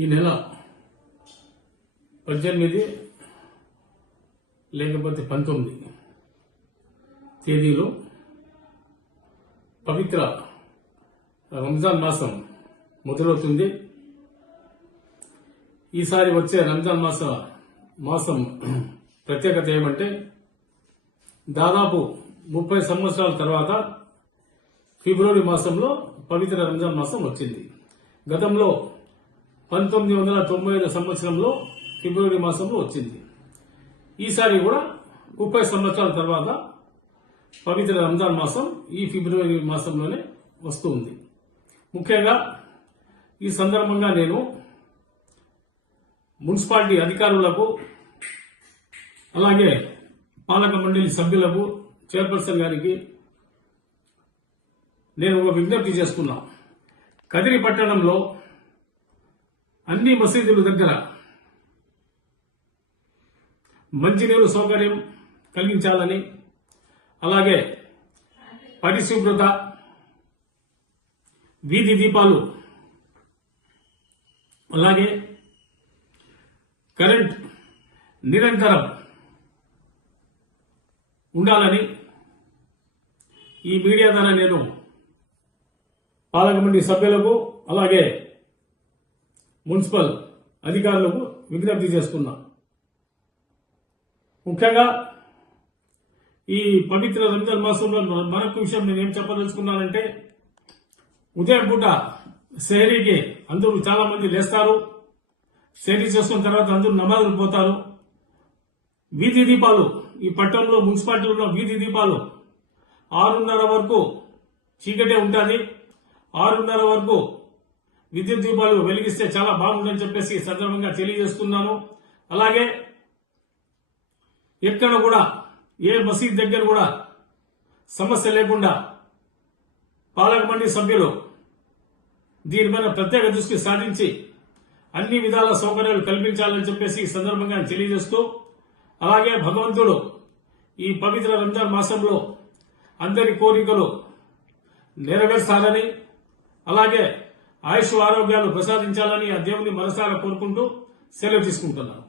ఈ నెల 18 లేకపోతే 19 తేదీలో పవిత్ర రంజాన్ మాసం మొదలవుతుంది. ఈసారి వచ్చే రంజాన్ మాసం ప్రత్యేకత ఏమంటే దాదాపు 30 సంవత్సరాల తర్వాత ఫిబ్రవరి మాసంలో పవిత్ర రంజాన్ మాసం వచ్చింది. గతంలో 1995 సంవత్సరంలో ఫిబ్రవరి మాసంలో వచ్చింది. ఈసారి కూడా 30 సంవత్సరాల తర్వాత పవిత్ర రంజాన్ మాసం ఈ ఫిబ్రవరి మాసంలోనే వస్తుంది. ముఖ్యంగా ఈ సందర్భంగా నేను మున్సిపాలిటీ అధికారులకు అలాగే పాలక మండలి సభ్యులకు చైర్పర్సన్ గారికి నేను ఒక విజ్ఞప్తి చేస్తున్నా. కదిరి పట్టణంలో అన్ని మసీదుల దగ్గర మంచినీరు సౌకర్యం కలిగించాలని, అలాగే పరిశుభ్రత, వీధి దీపాలు, అలాగే కరెంట్ నిరంతరం ఉండాలని ఈ మీడియా ద్వారా నేను పాలక మండలి సభ్యులకు అలాగే మున్సిపల్ అధికారులకు విజ్ఞప్తి చేస్తున్నా. ముఖ్యంగా ఈ పవిత్ర రంజాన్ మాసంలో మరొక విషయం నేను ఏం చెప్పదలుచుకున్నానంటే, ఉదయం పూట సెహరీకి అందరూ చాలా మంది లేస్తారు. సెహరీ చేసుకున్న తర్వాత అందరూ నమాజులు పోతారు. వీధి దీపాలు, ఈ పట్టణంలో మున్సిపాలిటీలో వీధి దీపాలు 6:30 వరకు చీకటే ఉంటుంది. 6:30 వరకు విద్యుత్ దీపాలు వెలిగిస్తే చాలా బాగుందని చెప్పేసి ఈ సందర్భంగా తెలియజేస్తున్నాను. అలాగే ఎక్కడ కూడా ఏ మసీద్ దగ్గర కూడా సమస్య లేకుండా పాలక మండలి సభ్యులు దీనిపైన ప్రత్యేక దృష్టి సాధించి అన్ని విధాల సౌకర్యాలు కల్పించాలని చెప్పేసి ఈ సందర్భంగా తెలియజేస్తూ, అలాగే భగవంతుడు ఈ పవిత్ర రంజాన్ మాసంలో అందరి కోరికలు నెరవేర్చాలని, అలాగే ఆయుష్ ఆరోగ్యాలు ప్రసాదించాలని ఆ దేవుని మనసారా కోరుకుంటూ సెలవు తీసుకుంటున్నాను.